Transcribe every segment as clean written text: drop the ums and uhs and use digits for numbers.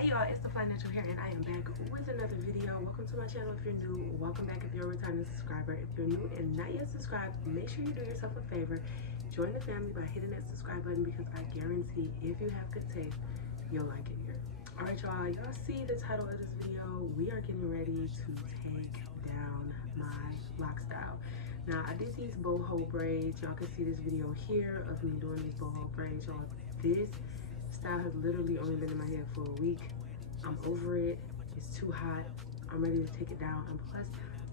Hey y'all, it's the Flyness here, and I am back with another video. Welcome to my channel if you're new. Welcome back if you're a returning subscriber. If you're new and not yet subscribed, make sure you do yourself a favor. Join the family by hitting that subscribe button because I guarantee if you have good taste, you'll like it here. Alright y'all, y'all see the title of this video. We are getting ready to take down my lock style. Now I did these boho braids. Y'all can see this video here of me doing these boho braids. Y'all, this style has literally only been in my head for a week. I'm over it. It's too hot. I'm ready to take it down. And plus,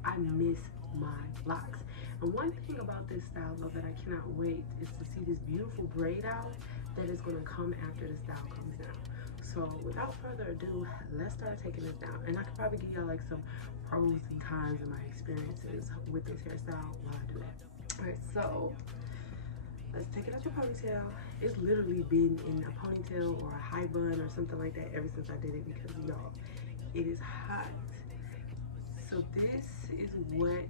I miss my locks. And one thing about this style, though, that I cannot wait is to see this beautiful braid out that is going to come after the style comes down. So without further ado, let's start taking this down. And I could probably give y'all like some pros and cons of my experiences with this hairstyle while I do that. All right, so let's take it out your ponytail. It's literally been in a ponytail or a high bun or something like that ever since I did it because y'all, it is hot. So this is what we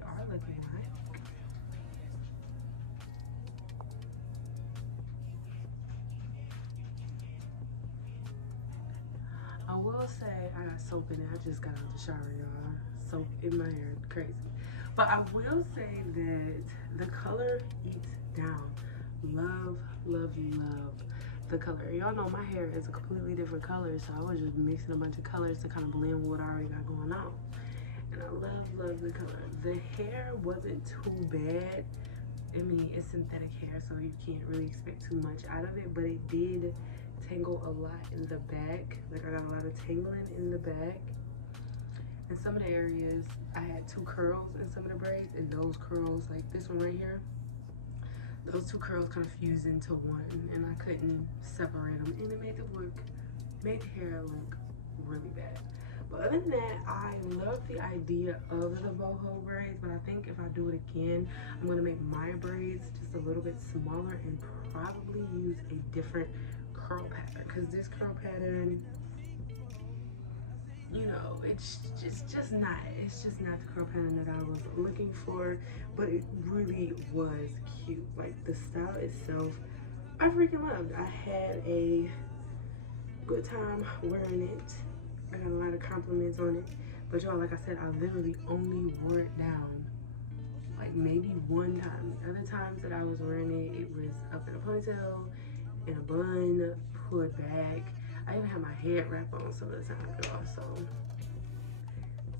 are looking like. I will say I got soap in it. I just got out the shower, y'all. Soap in my hair, crazy. But I will say that the color eats down. Love, love, love the color. Y'all know my hair is a completely different color, so I was just mixing a bunch of colors to kind of blend what I already got going on. And I love, love the color. The hair wasn't too bad. I mean, it's synthetic hair, so you can't really expect too much out of it, but it did tangle a lot in the back. Like I got a lot of tangling in the back. In some of the areas, I had two curls in some of the braids, and those curls, like this one right here, those two curls kind of fused into one, and I couldn't separate them, and it made the hair look really bad. But other than that, I love the idea of the boho braids, but I think if I do it again, I'm gonna make my braids just a little bit smaller and probably use a different curl pattern, because this curl pattern, you know, it's just not the curl pattern that I was looking for, but it really was cute. Like the style itself, I freaking loved. I had a good time wearing it. I got a lot of compliments on it, but y'all, like I said, I literally only wore it down like maybe one time. The other times that I was wearing it, it was up in a ponytail, in a bun, pulled back. I even had my head wrap on some of the time, y'all, so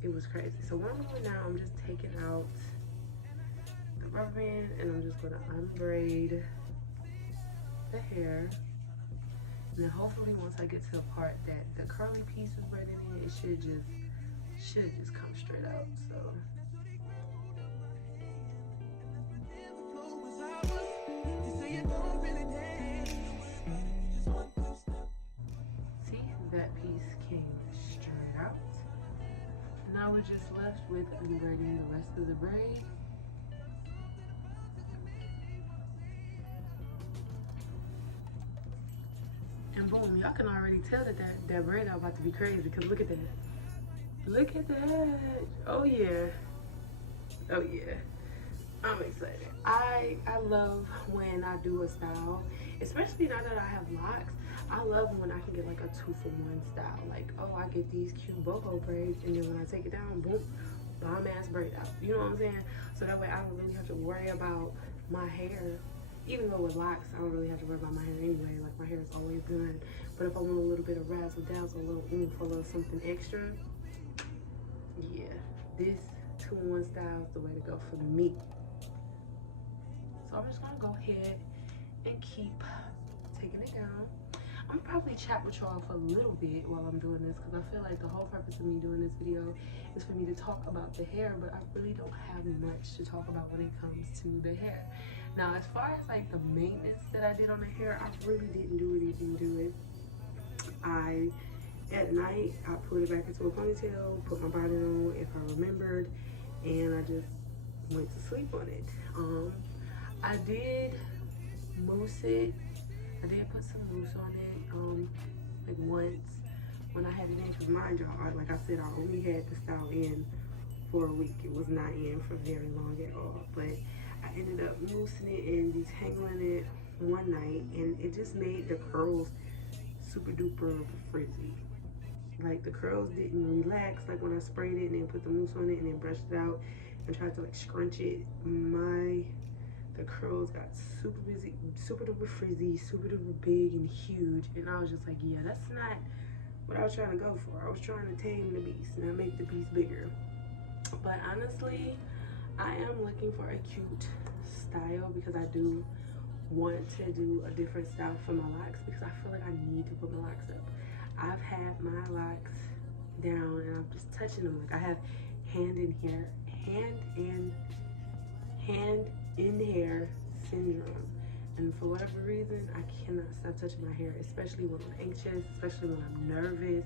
it was crazy. So what I'm doing now, I'm just taking out the rubber band and I'm just gonna unbraid the hair. And then hopefully once I get to the part that the curly piece is braided in, it should just come straight out, so. That piece came straight out. Now we're just left with unbraiding the rest of the braid. And boom, y'all can already tell that braid out about to be crazy, because look at that. Look at that. Oh yeah. Oh yeah. I'm excited. I love when I do a style, especially now that I have locks. I love when I can get like a 2-for-1 style. Like, oh, I get these cute boho braids, and then when I take it down, boom, bomb ass braid out. You know what I'm saying? So that way I don't really have to worry about my hair. Even though with locks, I don't really have to worry about my hair anyway. Like my hair is always good. But if I want a little bit of razzle dazzle, a little oomph, a little something extra, yeah, this 2-in-1 style is the way to go for me. So I'm just gonna go ahead and keep taking it down. I'm probably chat with y'all for a little bit while I'm doing this, because I feel like the whole purpose of me doing this video is for me to talk about the hair, but I really don't have much to talk about when it comes to the hair. Now, as far as like the maintenance that I did on the hair, I really didn't do it. At night, I put it back into a ponytail, put my bonnet on if I remembered, and I just went to sleep on it. I did mousse it. I did put some mousse on it, like once when I had it in, because mind y'all, like I said, I only had the style in for a week. It was not in for very long at all, but I ended up moussing it and detangling it one night, and it just made the curls super duper frizzy. Like the curls didn't relax. Like when I sprayed it and then put the mousse on it and then brushed it out and tried to like scrunch it, the curls got super busy, super duper frizzy, super duper big and huge. And I was just like, yeah, that's not what I was trying to go for. I was trying to tame the beast, not make the beast bigger. But honestly, I am looking for a cute style because I do want to do a different style for my locks because I feel like I need to put my locks up. I've had my locks down and I'm just touching them. Like I have hand in hair syndrome, and for whatever reason I cannot stop touching my hair, especially when I'm anxious, especially when I'm nervous.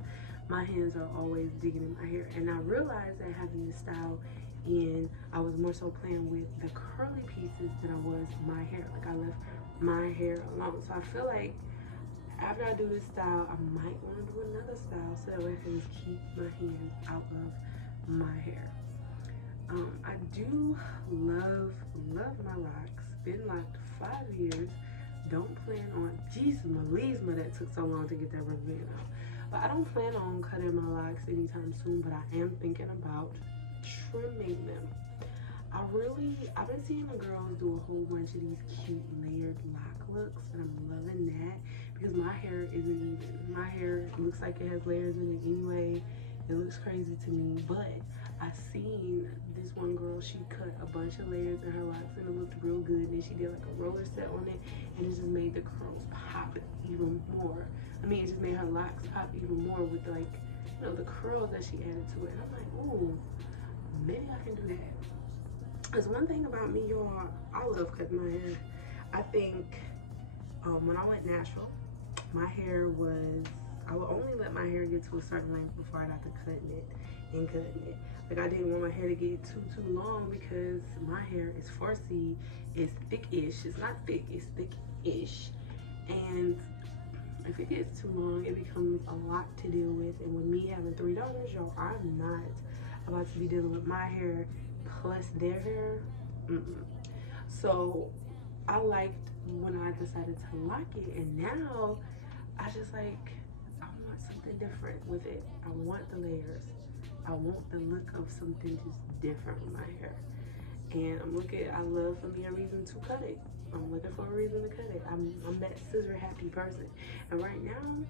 My hands are always digging in my hair, and I realized that having this style in, I was more so playing with the curly pieces than I was my hair. Like I left my hair alone. So I feel like after I do this style, I might want to do another style so that way I can just keep my hands out of my hair. I do love my locks. Been locked 5 years. Don't plan on, geez, Melisma, that took so long to get that rubber band out. But I don't plan on cutting my locks anytime soon, but I am thinking about trimming them. I've been seeing the girls do a whole bunch of these cute layered lock looks, and I'm loving that because my hair isn't even. My hair looks like it has layers in it anyway. It looks crazy to me, but I seen this one girl, she cut a bunch of layers in her locks and it looked real good, and then she did like a roller set on it and it just made the curls pop even more. I mean, it just made her locks pop even more with like, you know, the curls that she added to it. And I'm like, ooh, maybe I can do that. Because one thing about me, y'all, I love cutting my hair. I think when I went natural, my hair was, I would only let my hair get to a certain length before I got to cutting it. Like I didn't want my hair to get too long because my hair is 4C, it's thick-ish. It's not thick, it's thick-ish. And if it gets too long, it becomes a lot to deal with. And with me having 3 daughters, y'all, I'm not about to be dealing with my hair plus their hair. So I liked when I decided to lock it, and now I just like, I want something different with it. I want the layers. I want the look of something just different with my hair. And I love for me a reason to cut it. I'm looking for a reason to cut it. I'm that scissor happy person. And right now,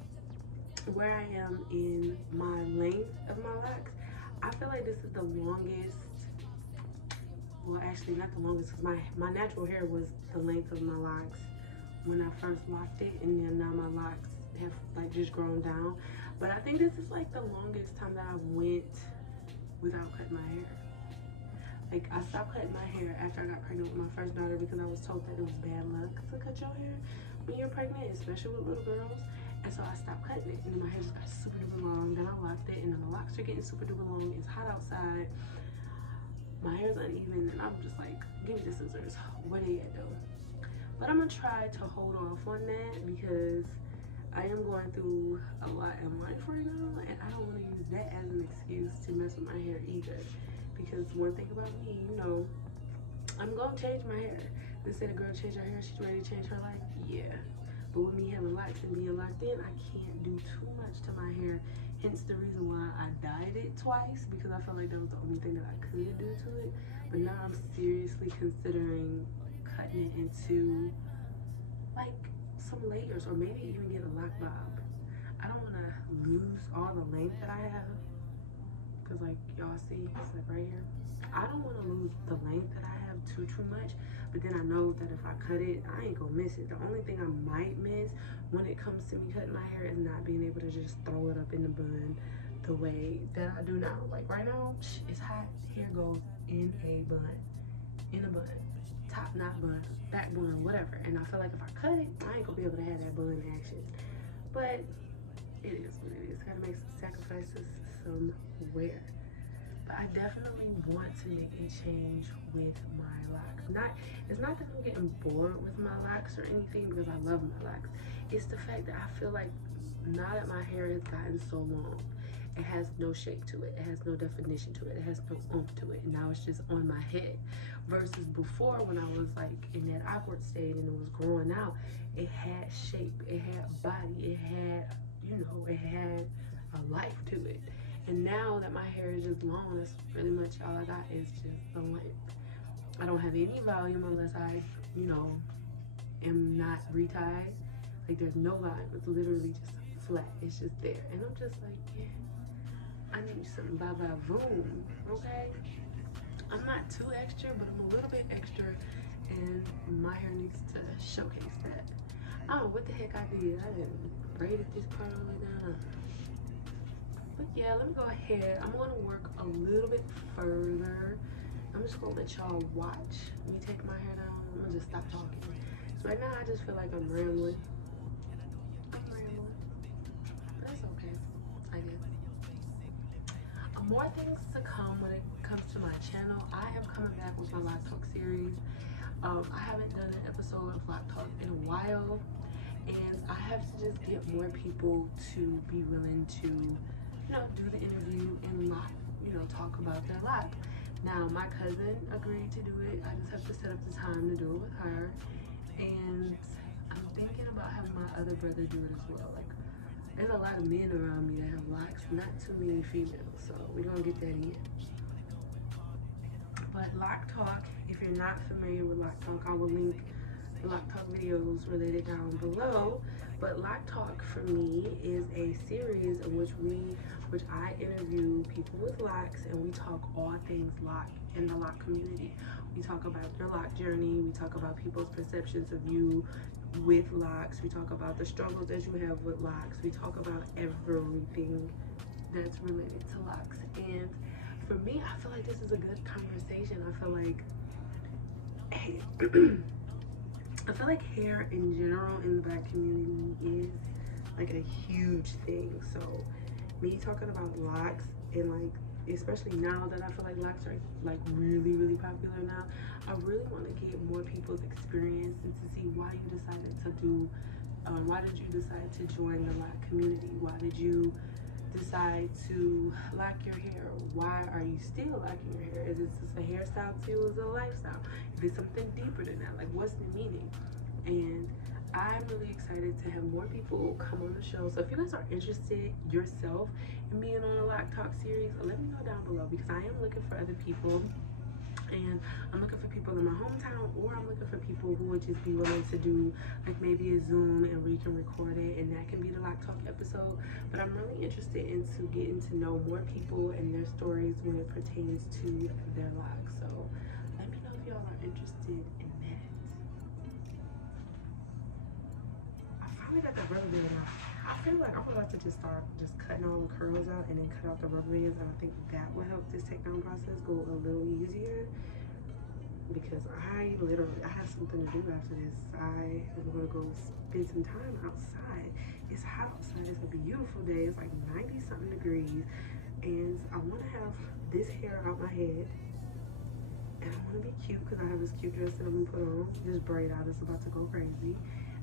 where I am in my length of my locks, I feel like this is the longest. Well, actually not the longest, because my natural hair was the length of my locks when I first locked it, and then now my locks have like just grown down. But I think this is like the longest time that I went without cutting my hair. Like I stopped cutting my hair after I got pregnant with my first daughter because I was told that it was bad luck to cut your hair when you're pregnant, especially with little girls. And so I stopped cutting it, and my hair just got super duper long. Then I locked it, and then the locks are getting super duper long. It's hot outside. My hair's uneven, and I'm just like, give me the scissors. What do you do? But I'm gonna try to hold off on that because I am going through a lot in life right now, and I don't want to use that as an excuse to mess with my hair either. Because one thing about me, you know, I'm gonna change my hair. They said a girl change her hair, she's ready to change her life. Yeah. But with me having locks and being locked in, I can't do too much to my hair. Hence the reason why I dyed it twice, because I felt like that was the only thing that I could do to it. But now I'm seriously considering cutting it into like some layers, or maybe even get a lock bob. I don't want to lose all the length that I have, because like y'all see, it's like right here. I don't want to lose the length that I have too much, but then I know that if I cut it, I ain't gonna miss it. The only thing I might miss when it comes to me cutting my hair is not being able to just throw it up in the bun the way that I do now. Like right now, it's hot, hair goes in a bun, top knot bun, back bun, whatever. And I feel like if I cut it, I ain't gonna be able to have that bun action. But it is what it is. Gotta make some sacrifices somewhere. But I definitely want to make a change with my locks. It's not that I'm getting bored with my locks or anything, because I love my locks. It's the fact that I feel like now that my hair has gotten so long, it has no shape to it. It has no definition to it. It has no oomph to it. And now it's just on my head. Versus before, when I was like in that awkward state and it was growing out, it had shape, it had body, it had you know, it had a life to it. And now that my hair is just long, that's pretty much all I got is just the length. I don't have any volume unless I, you know, am not retied. Like there's no volume. It's literally just flat. It's just there. And I'm just like, yeah, I need some boom, okay? I'm not too extra, but I'm a little bit extra, and my hair needs to showcase that. I don't know what the heck I did. I didn't braided this part all the way down. But yeah, let me go ahead. I'm gonna work a little bit further. I'm just gonna let y'all watch me take my hair down. I'm gonna just stop talking. So right now I just feel like I'm rambling. But that's okay, I guess. More things to come when it comes to my channel. I am coming back with my Loc Talk series. I haven't done an episode of Loc Talk in a while, and I have to just get more people to be willing to, you know, do the interview and talk about their life. Now, my cousin agreed to do it. I just have to set up the time to do it with her, and I'm thinking about having my other brother do it as well. Like, there's a lot of men around me that have locks, not too many females, so we're gonna get that in. But Loc Talk, if you're not familiar with Loc Talk, I will link the Loc Talk videos related down below. But Loc Talk for me is a series in which I interview people with locks, and we talk all things lock in the lock community. We talk about your lock journey. We talk about people's perceptions of you with locks. We talk about the struggles that you have with locks. We talk about everything that's related to locks. And for me, I feel like this is a good conversation. I feel like I feel like hair in general in the Black community is like a huge thing. So me talking about locks, and like especially now that I feel like locks are like really popular now, I really want to get more people's experience and to see why you decided to do why did you decide to join the lock community? Why did you decide to lock your hair? Why are you still locking your hair? Is it just a hairstyle to you? Is it a lifestyle? Is it something deeper than that? Like, what's the meaning? And I'm really excited to have more people come on the show. So if you guys are interested yourself in being on a Loc Talk series, let me know down below, because I am looking for other people. And I'm looking for people in my hometown, or I'm looking for people who would just be willing to do like maybe a Zoom and we can record it, and that can be the Loc Talk episode. But I'm really interested into getting to know more people and their stories when it pertains to their locks. So let me know if y'all are interested in that. I finally got the rubber band out. I feel like I'm about to just start just cutting all the curls out and then cut out the rubber bands, and I think that will help this takedown process go a little easier, because I have something to do after this. I am gonna go spend some time outside. It's hot outside. It's a beautiful day. It's like 90 something degrees, and I want to have this hair out my head, and I want to be cute because I have this cute dress that I'm gonna put on. This braid out is about to go crazy.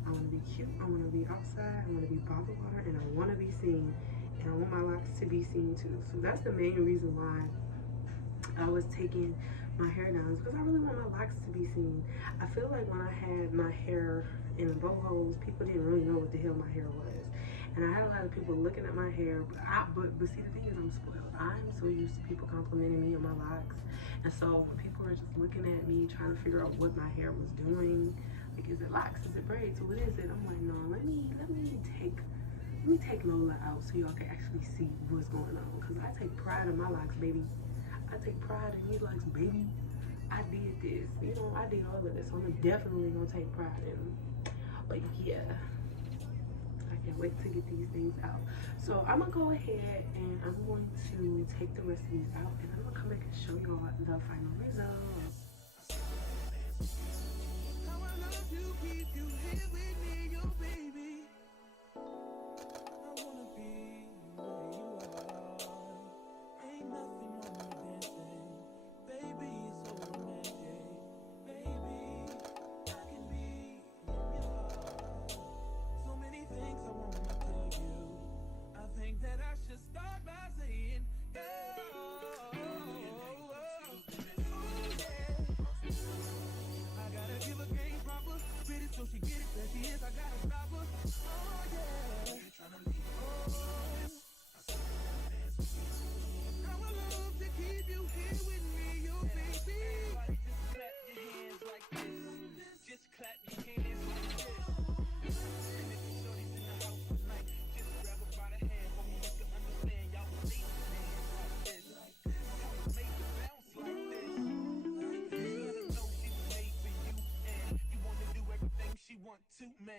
I want to be cute, I want to be outside, I want to be by the water, and I want to be seen, and I want my locks to be seen too. So that's the main reason why I was taking my hair down, is because I really want my locks to be seen. I feel like when I had my hair in bohos, people didn't really know what the hell my hair was, and I had a lot of people looking at my hair, but see, the thing is, I'm spoiled. I'm so used to people complimenting me on my locks, and so when people are just looking at me trying to figure out what my hair was doing, like, is it locks, is it braids, what is it? I'm like, no, let me take Lola out so y'all can actually see what's going on, because I take pride in my locks, baby. I take pride in these locks, baby. I did this, you know, I did all of this, so I'm definitely gonna take pride in them. But yeah, I can't wait to get these things out. So I'm gonna go ahead and I'm going to take the rest of these out, and I'm gonna come back and show y'all the final results. You keep you here with me, your baby. I wanna be where you are. Ain't nothing wrong with dancing, baby. It's so romantic, baby. I can be in your heart. So many things I wanna tell you. I think that I should start by saying, oh, yeah. want to, man.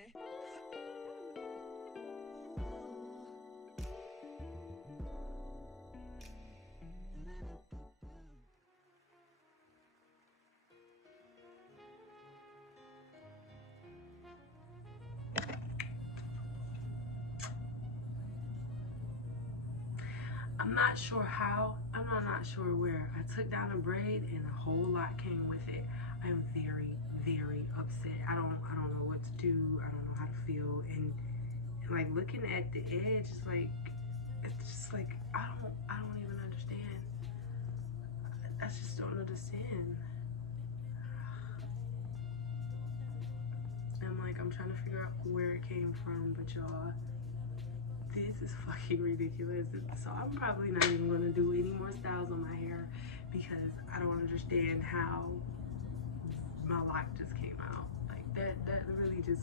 I'm not sure how, I'm not sure where. I took down a braid and a whole lot came with it. I am very, very upset. I don't know what to do. I don't know how to feel. And like looking at the edge, it's just like I don't even understand. I just don't understand. I'm trying to figure out where it came from, but y'all, this is fucking ridiculous. So I'm probably not even gonna do any more styles on my hair because I don't understand how my lock just came out. Like that really just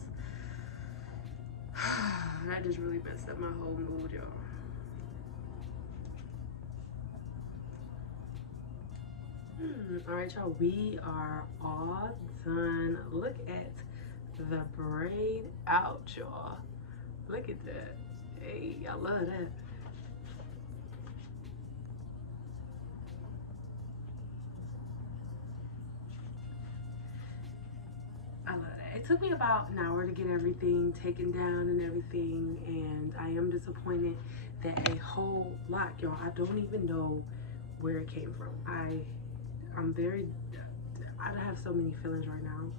that just really messed up my whole mood, y'all. All right, y'all, we are all done. Look at the braid out, y'all. Look at that. Hey, I love that. I love that. It took me about an hour to get everything taken down and everything, and I am disappointed that a whole lock, y'all, I don't even know where it came from. I have so many feelings right now.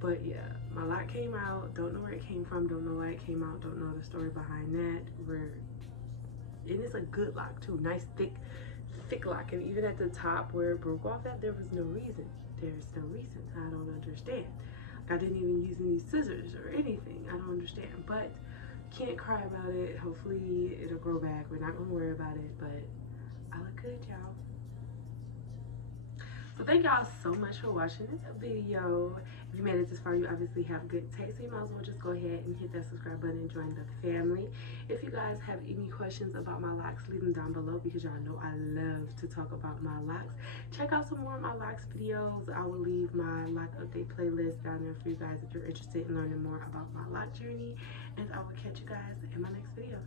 But yeah, my lock came out. Don't know where it came from. Don't know why it came out. Don't know the story behind that. And it's a good lock too. Nice thick lock. And even at the top where it broke off at, there was no reason. There's no reason. I don't understand. I didn't even use any scissors or anything. I don't understand. But can't cry about it. Hopefully it'll grow back. We're not gonna worry about it. But I look good, y'all. So thank y'all so much for watching this video. If you made it this far, you obviously have good taste, so you might as well just go ahead and hit that subscribe button and join the family. If you guys have any questions about my locks, leave them down below because y'all know I love to talk about my locks. Check out some more of my locks videos. I will leave my lock update playlist down there for you guys if you're interested in learning more about my lock journey. And I will catch you guys in my next video.